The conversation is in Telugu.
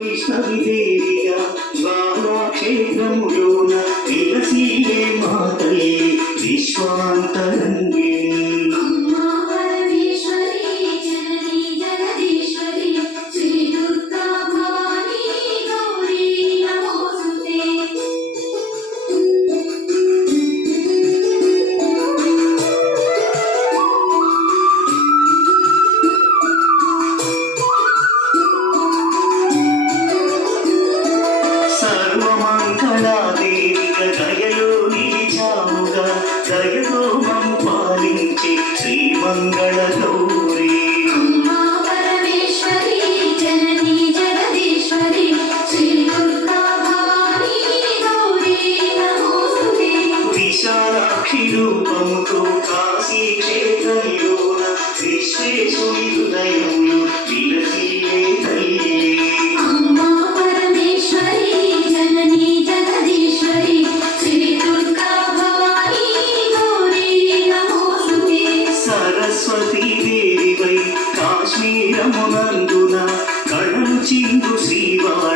వైష్ణవిదేవిగా జ్వాలాక్షేత్రములోన విలసిల్లే మాతయే విశ్వాంతరంగిణి. దయలో నిలిచాముగా దయతో మము పాలించి శ్రీమంగళ గౌరీ. విశాలాక్షి రూపముతో కాశీ క్షేత్రంలోన విశ్వేశ్వరి హృదయములు విలసిల్లే తల్లి. సరస్వతీ దేవివై కాశ్మీరమునందున కళలు చిందు శ్రీవాణి